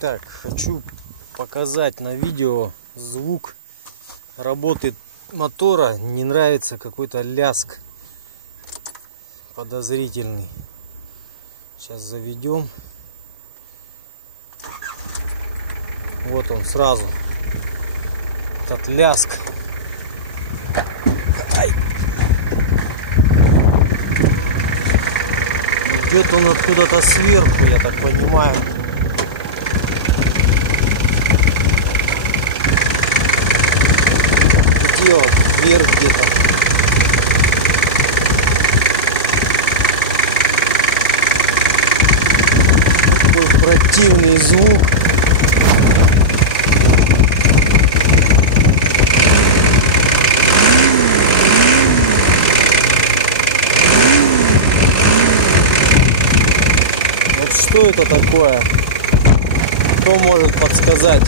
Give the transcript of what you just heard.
Так, хочу показать на видео звук работы мотора. Не нравится какой-то лязг подозрительный. Сейчас заведем. Вот он сразу. Этот лязг. Ай. Идет он откуда-то сверху, я так понимаю. Где он? Вверх где-то. Такой противный звук. Вот что это такое? Кто может подсказать?